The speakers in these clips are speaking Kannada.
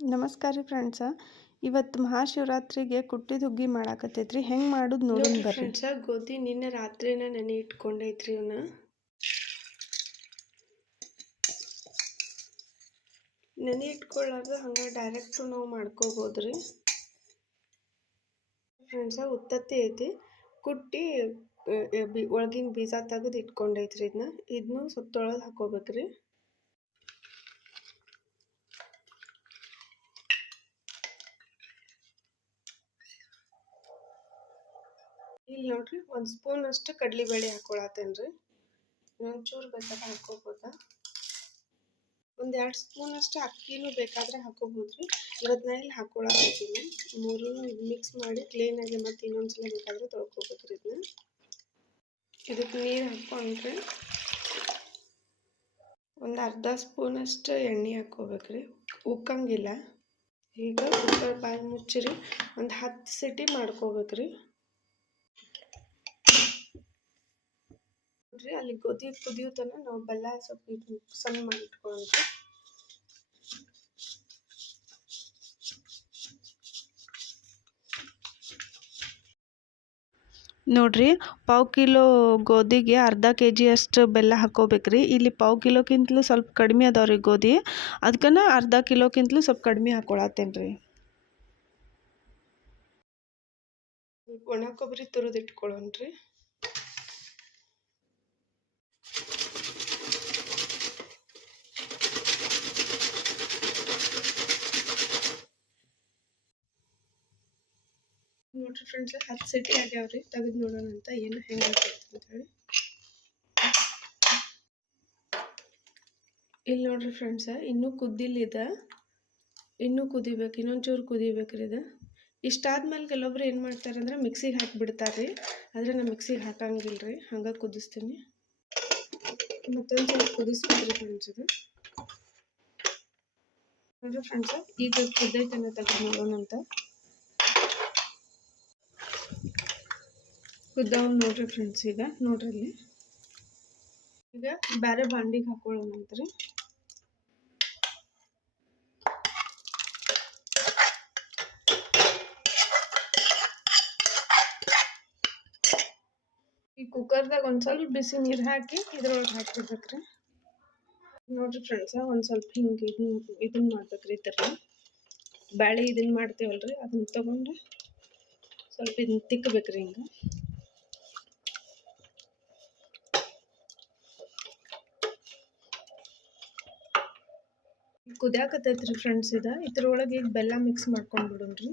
ನಮಸ್ಕಾರ ರೀ ಫ್ರೆಂಡ್ಸ. ಇವತ್ತು ಮಹಾಶಿವರಾತ್ರಿಗೆ ಕುಟ್ಟಿದ ಹುಗ್ಗಿ ಮಾಡಾಕತ್ತೈತ್ರಿ. ಹೆಂಗೆ ಮಾಡೋದು ನೋಡೋಣ ಬರ್ರಿ ಫ್ರೆಂಡ್ಸ. ಗೋಧಿ ನಿನ್ನೆ ರಾತ್ರಿನ ನೆನೆ ಇಟ್ಕೊಂಡೈತ್ರಿ. ಇವನ್ನ ನೆನೆ ಇಟ್ಕೊಳ್ಳಾರ್ದು ಹಂಗೆ ಡೈರೆಕ್ಟು ನಾವು ಮಾಡ್ಕೋಬೋದ್ರಿ ಫ್ರೆಂಡ್ಸ. ಉತ್ತತ್ತಿ ಐತಿ, ಕುಟ್ಟಿ ಒಳಗಿನ ಬೀಜ ತೆಗೆದು ಇಟ್ಕೊಂಡೈತ್ರಿ. ಇದನ್ನು ಸ್ವಲ್ಪ ತೊಳೆದು ಹಾಕೋಬೇಕ್ರಿ. ಇಲ್ಲಿ ನೋಡ್ರಿ, 1 ಸ್ಪೂನ್ ಅಷ್ಟು ಕಡಲೆಬೇಳೆ ಹಾಕೊಳತ್ತೇನ್ರಿ. ಒಂಚೂರು ಬೇಕಾದ್ರೆ ಹಾಕೋಬೋದ. 1-2 ಸ್ಪೂನ್ ಅಷ್ಟು ಅಕ್ಕಿನೂ ಬೇಕಾದ್ರೆ ಹಾಕೋಬೋದ್ರಿ. ಇವತ್ತು ನಾ ಇಲ್ಲಿ ಹಾಕೊಳತ್ತೀನಿ. ಮೂರೂ ಮಿಕ್ಸ್ ಮಾಡಿ ಕ್ಲೀನಾಗಿ ಮತ್ತೆ ಇನ್ನೊಂದ್ಸಲ ಬೇಕಾದ್ರೆ ತೊಳ್ಕೊಬೇಕ್ರಿ. ಇದಕ್ಕೆ ನೀರು ಹಾಕೊಂಡ್ರಿ. ಒಂದು ಅರ್ಧ ಸ್ಪೂನ್ ಅಷ್ಟು ಎಣ್ಣೆ ಹಾಕೋಬೇಕ್ರಿ. ಉಕ್ಕಂಗಿಲ್ಲ. ಈಗ ಕುಕ್ಕರ್ ಬಾಯಿ ಮುಚ್ಚಿರಿ, ಒಂದು 10 ಸಿಟಿ ಮಾಡ್ಕೋಬೇಕ್ರಿ. ಅಲ್ಲಿ ಗೋಧಿ ಕುದಿಯುತ್ತನ ನಾವು ಬೆಲ್ಲ ಸ್ವಲ್ಪ ಸಣ್ಣ ಮಾಡಿ ಇಟ್ಕೊಂಡ್ರಿ. ನೋಡ್ರಿ, 1/4 ಕಿಲೋ ಗೋಧಿಗೆ ಅರ್ಧ kg ಅಷ್ಟು ಬೆಲ್ಲ ಹಾಕೋಬೇಕ್ರಿ. ಇಲ್ಲಿ 1/4 ಕಿಲೋಕ್ಕಿಂತಲೂ ಸ್ವಲ್ಪ ಕಡಿಮೆ ಅದಾವ್ರಿ ಗೋಧಿ. ಅದಕ್ಕನ ಅರ್ಧ ಕಿಲೋಕ್ಕಿಂತಲೂ ಸ್ವಲ್ಪ ಕಡಿಮೆ ಹಾಕೊಳತ್ತೇನ್ರಿ. ಒಣ ಕೊಬ್ಬರಿ ತುರಿದು ಇಟ್ಕೊಳ್ಳೋಣ್ರಿ. ನೋಡ್ರಿ ಫ್ರೆಂಡ್ಸ್, 10 ಸಿಟಿ ಆಗ್ಯಾವ್ರಿ. ತೆಗೆದು ನೋಡೋಣ ಅಂತ ಏನು ಹೆಂಗೆ ಆಗ್ತೈತೆ ಅಂತೇಳಿ. ಇಲ್ಲಿ ನೋಡ್ರಿ ಫ್ರೆಂಡ್ಸ, ಇನ್ನೂ ಕುದ್ದಿಲ್ಲಿದೆ. ಇನ್ನೂ ಕುದಿಬೇಕು, ಇನ್ನೊಂಚೂರು ಕುದಿಬೇಕ್ರಿ ಇದು. ಇಷ್ಟಾದ್ಮೇಲೆ ಕೆಲವೊಬ್ರು ಏನು ಮಾಡ್ತಾರೆ ಅಂದ್ರೆ ಮಿಕ್ಸಿಗೆ ಹಾಕಿಬಿಡ್ತಾರೆ ರೀ. ಆದರೆ ನಾನು ಮಿಕ್ಸಿಗೆ ಹಾಕಂಗಿಲ್ಲ ರೀ, ಹಂಗೆ ಕುದಿಸ್ತೀನಿ. ಮತ್ತೊಂದು ಸ್ವಲ್ಪ ಕುದಿಸ್ಬೇಕ್ರಿ ಫ್ರೆಂಡ್ಸ್. ಇದು ನೋಡ್ರಿ ಫ್ರೆಂಡ್ಸ, ಈಗ ಕುದ್ದೈತನ್ನ ತೆಗೆದು ನೋಡೋಣ ಅಂತ. ಕುದ್ದವ್ ನೋಡ್ರಿ ಫ್ರೆಂಡ್ಸ್. ಈಗ ನೋಡ್ರಿ, ಇಲ್ಲಿ ಈಗ ಬೇರೆ ಬಾಂಡಿಗೆ ಹಾಕೊಳ್ಳೋಣ ಅಂತ್ರಿ. ಈ ಕುಕ್ಕರ್ದಾಗ ಒಂದು ಸ್ವಲ್ಪ ಬಿಸಿ ನೀರು ಹಾಕಿ ಇದ್ರೊಳಗೆ ಹಾಕ್ಬಿಡ್ಬೇಕ್ರಿ. ನೋಡ್ರಿ ಫ್ರೆಂಡ್ಸ, ಒಂದು ಸ್ವಲ್ಪ ಹಿಂಗೆ ಇದನ್ನ ಮಾಡ್ಬೇಕ್ರಿ. ಈ ಥರ ಬ್ಯಾಳೆ ಇದನ್ನ ಮಾಡ್ತೇವಲ್ರಿ, ಅದನ್ನ ತಗೊಂಡು ಸ್ವಲ್ಪ ಇದನ್ನ ತಿಕ್ಕಬೇಕ್ರಿ. ಹಿಂಗೆ ಕುದಿಯಾಕತ್ತೈತ್ರಿ ಫ್ರೆಂಡ್ಸ್. ಇದ್ರೊಳಗೆ ಈಗ ಬೆಲ್ಲ ಮಿಕ್ಸ್ ಮಾಡ್ಕೊಂಡ್ಬಿಡೋಣ್ರಿ.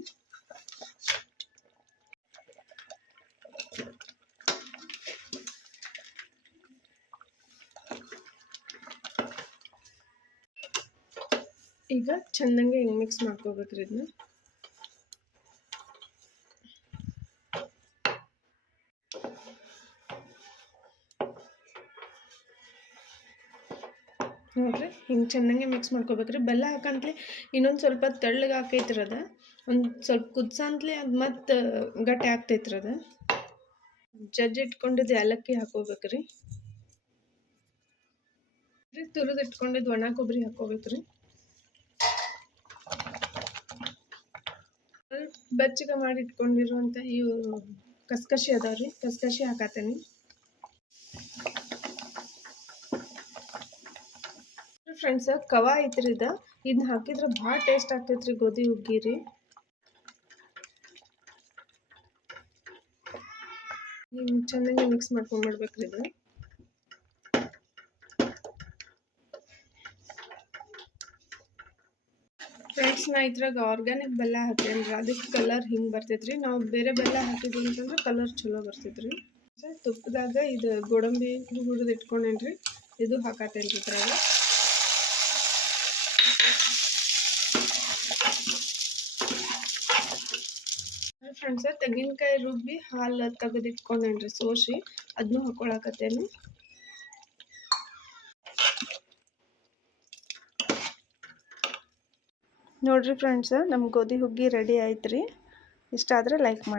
ಈಗ ಚೆನ್ನಾಗಿ ಹಿಂಗೆ ಮಿಕ್ಸ್ ಮಾಡ್ಕೋಬೇಕ್ರಿ. ಇದನ್ನ ನೋಡ್ರಿ, ಹಿಂಗೆ ಚೆನ್ನಾಗಿ ಮಿಕ್ಸ್ ಮಾಡ್ಕೋಬೇಕ್ರಿ. ಬೆಲ್ಲ ಹಾಕಂತ್ಲಿ ಇನ್ನೊಂದು ಸ್ವಲ್ಪ ತೆಳ್ಳಗೆ ಹಾಕೈತ್ರಿ. ಅದು ಒಂದು ಸ್ವಲ್ಪ ಕುದ್ಸಂತ್ಲಿ ಅದು ಮತ್ತೆ ಗಟ್ಟಿ ಆಗ್ತೈತ್ರಿ. ಅದು ಜಜ್ಜಿ ಇಟ್ಕೊಂಡಿದ್ದು ಏಲಕ್ಕಿ ಹಾಕೋಬೇಕ್ರಿ. ತುರಿದು ಇಟ್ಕೊಂಡಿದ್ದು ಒಣ ಕೊಬ್ಬರಿ ಹಾಕೋಬೇಕ್ರಿ. ಬೆಚ್ಚಗೆ ಮಾಡಿ ಇಟ್ಕೊಂಡಿರುವಂಥ ಇವು ಕಸ್ಕಸಿ ಅದಾವ್ರಿ, ಕಸ್ಕಸಿ ಹಾಕತ್ತೇನೆ. ಫ್ರೆಂಡ್ಸ್, ಕವ ಐತ್ರಿ. ಇದನ್ನ ಹಾಕಿದ್ರೆ ಭಾಳ ಟೇಸ್ಟ್ ಆಗ್ತೈತ್ರಿ ಗೋಧಿ ಹುಗ್ಗಿ ರೀ. ಚೆನ್ನಾಗಿ ಮಿಕ್ಸ್ ಮಾಡ್ಕೊಂಡ್ಬಿಡ್ಬೇಕ್ರಿ. ಇದು ಫ್ರೆಂಡ್ಸ್, ನಾ ಇದ್ರಾಗ ಆರ್ಗ್ಯಾನಿಕ್ ಬೆಲ್ಲ ಹಾಕೇನ್ರಿ. ಅದಕ್ಕೆ ಕಲರ್ ಹಿಂಗೆ ಬರ್ತೈತ್ರಿ. ನಾವು ಬೇರೆ ಬೆಲ್ಲ ಹಾಕಿದ್ವಿ ಅಂತಂದ್ರೆ ಕಲರ್ ಚಲೋ ಬರ್ತೈತ್ರಿ. ತುಪ್ಪದಾಗ ಇದು ಗೋಡಂಬಿ ಹುರಿದು ಇಟ್ಕೊಂಡೇನ್ರಿ, ಇದು ಹಾಕತ್ತೇನ್ರಿ ಇದ್ರಾಗ. ಫ್ರೆಂಡ್ಸ್, ತೆಂಗಿನಕಾಯಿ ರುಬ್ಬಿ ಹಾಲು ತೆಗೆದಿಟ್ಕೊಂಡೇನ್ರಿ, ಸೋಸಿ ಅದನ್ನು ಹಾಕೊಳಕತ್ತೇನೆ. ನೋಡ್ರಿ ಫ್ರೆಂಡ್ಸ್, ನಮ್ಮ ಗೋಧಿ ಹುಗ್ಗಿ ರೆಡಿ ಆಯ್ತು ರೀ. ಇಷ್ಟ ಆದರೆ ಲೈಕ್ ಮಾಡಿ.